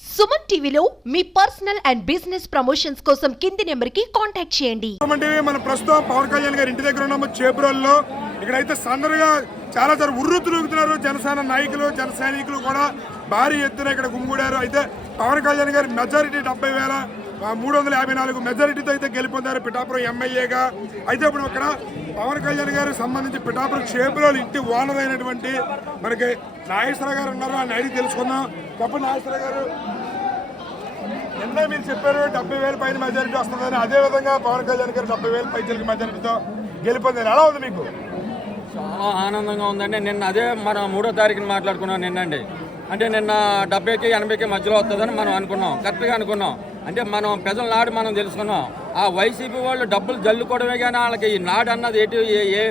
సుమన్ టీవీలో మీ personal and business promotions కోసం కింది నెంబర్కి కాంటాక్ట్ చేయండి. సుమన్ టీవీ మన ప్రస్తుతం పవన్ కళ్యాణ్ గారి ఇంటి దగ్గర ఉన్నాము చేబ్రోల్లో. ఇక్కడైతే సందడిగా చాలా సార్లు ఉర్రుతురుగుతున్నారు. జనసేన నాయకులు జన సైనికులు కూడా భారీ ఎత్తున ఇక్కడ గుమిగూడారు. అయితే పవన్ కళ్యాణ్ గారి మెజారిటీ 70,354 మెజారిటీతో అయితే గెలుపొందారు పిఠాపురం ఎమ్మెల్యేగా. అయితే ఇప్పుడు ఇక్కడ పవన్ కళ్యాణ్ గారికి సంబంధించి పిఠాపురం చేబ్రోలు ఇంటి ఓనర్ అయినటువంటి మనకి నాగేశ్వర గారు ఉన్నారు. ఆయన అడిగి తెలుసుకుందాం. చెప్పండి నాగేశ్వర గారు, నిన్న మీరు చెప్పారు 70,000 పైన మెజారిటీ వస్తుందని. అదేవిధంగా పవన్ కళ్యాణ్ గారు 70,000 పైచలకి మెజారిటీతో గెలుపొందారు. ఎలా ఉంది మీకు? చాలా ఆనందంగా ఉందండి. నిన్న అదే మనం 3వ తారీఖున మాట్లాడుకున్నాం నిన్నండి. అంటే నిన్న 70కి 80కి మధ్యలో వస్తుందని మనం అనుకున్నాం, కరెక్ట్గా అనుకున్నాం. అంటే మనం పెద్దల నాడు మనం తెలుసుకున్నాం. ఆ వైసీపీ వాళ్ళు డబ్బులు జల్లుకోవడమే కానీ వాళ్ళకి ఈ నాడు అన్నది ఏ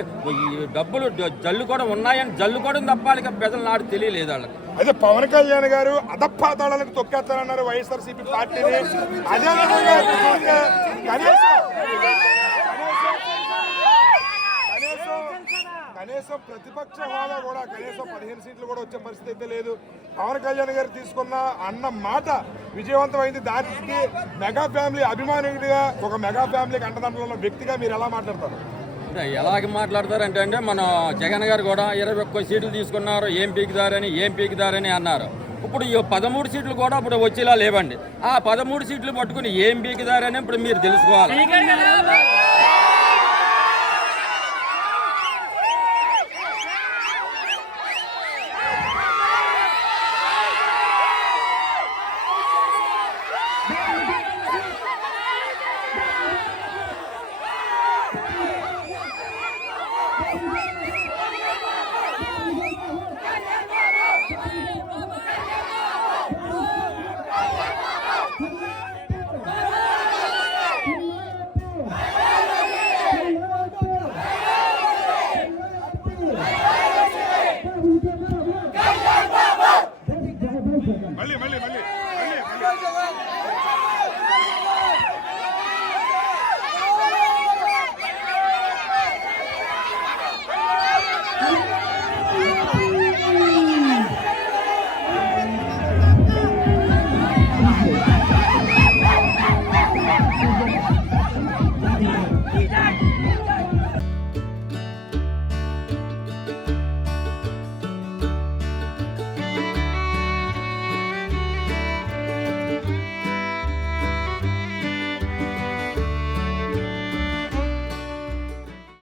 డబ్బులు జల్లుకోవడం ఉన్నాయని జల్లుకోవడం తప్ప వాళ్ళకి పెద్దల నాడు తెలియలేదు వాళ్ళకి. అయితే పవన్ కళ్యాణ్ గారు అధపాతాళాలకు తొక్కేస్తారన్నారు వైఎస్ఆర్సీపీ పార్టీని. అదేవిధంగా కనీసం ప్రతిపక్ష హోదా కూడా కనీసం 15 సీట్లు కూడా వచ్చే పరిస్థితి అయితే లేదు. పవన్ కళ్యాణ్ గారు తీసుకున్న అన్న మాట విజయవంతమైంది. దానికి మెగా ఫ్యామిలీ అభిమానిగా, ఒక మెగా ఫ్యామిలీకి అండదండలో ఉన్న వ్యక్తిగా మీరు ఎలా మాట్లాడతారు? ఎలాగ మాట్లాడతారంటే అంటే మన జగన్ గారు కూడా 21 సీట్లు తీసుకున్నారు, ఏం పీకిదారని అన్నారు. ఇప్పుడు ఈ 13 సీట్లు కూడా ఇప్పుడు వచ్చేలా లేవండి. ఆ 13 సీట్లు పట్టుకుని ఏం పీకిదారని ఇప్పుడు మీరు తెలుసుకోవాలి.